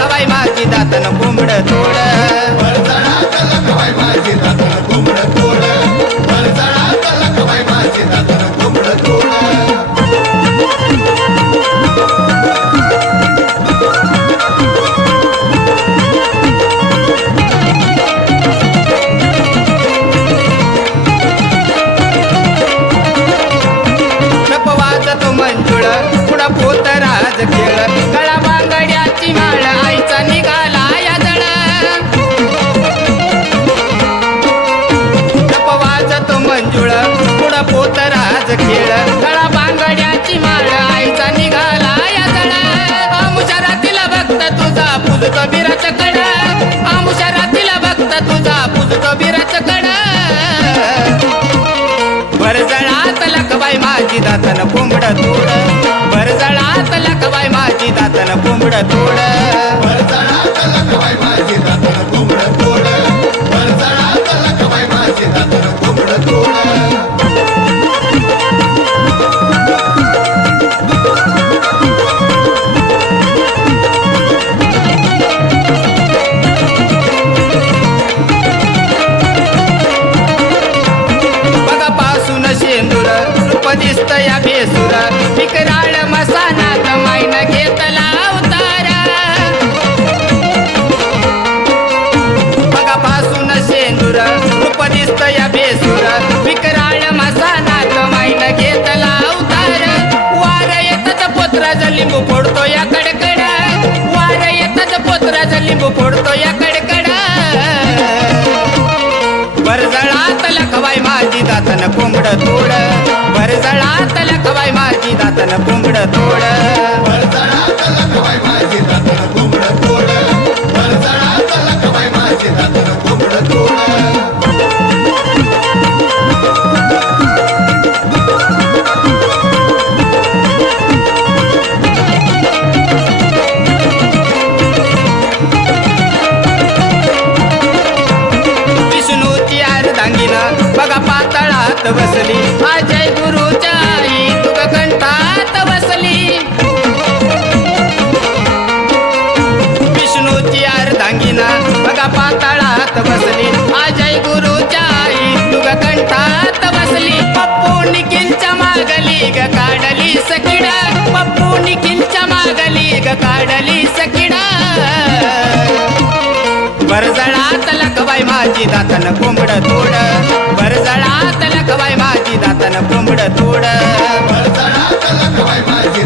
लखबाई माझी दातन कोंबड तोड वरचढात लखबाई माझी दातन कोंबड तोड वरचढात लखबाई माझी दातन कोंबड तोड वाजतो मंजुळ पुढं पोत राज खेळ गळा बांगड्याची माळ आईचा निघाला या जळ वाजतो मंजुळ पुढं पोत राज खेळ गळा बांगड्याची माळ आईचा निघाला या जळ आमुषारातील भक्त तुझा पूजतो बिराच कड आमुषारातील भक्त तुझा पूजतो बिराच कड भरजळात लखबाई माझी दातन कोंबड तोड भरजळात लखबाई माझी दातन कोंबड तोड वरचढात लखबाई माझी दातन कोंबड तोड वरचढात लखबाई माझी दातन कोंबड तोड शेंदूर रूप दिसत या भेसूर विकराळ मसानात माईन घेतला अवतार बघापासून शेंदूर रूप दिसत या भेसूर विकराळ मसानात माईन घेतला अवतार वार येतच पोत्राच लिंबू फोडतो या कडकड वार येतच पोत्राच लिंबू फोडतो या कडकड भरजळात लखबाई माझी दातन कोंबड तोड भरजळात लखबाई माझी दातन कोंबड तोड वरचढात लखबाई माझी दातन कोंबड तोड वरचढात लखबाई माझी दातन कोंबड तोड विष्णूची अर्धांगीन बघा पातळात बसली अजय गुरुच्या आई तुग कंठात बसली विष्णूची अर्धांगीन बघा पातळात बसली अजय गुरुच्या आई तुग कंठात बसली पप्पू निखिलच्या मागली ग काढली सकिड पप्पू निखिलच्या मागली ग काढली सकिड भरजळात लखबाई माझी दातन कोंबड तोड भरजळात लखबाई माझी दातन कोंबड तोड वरचढात लखबाई माझी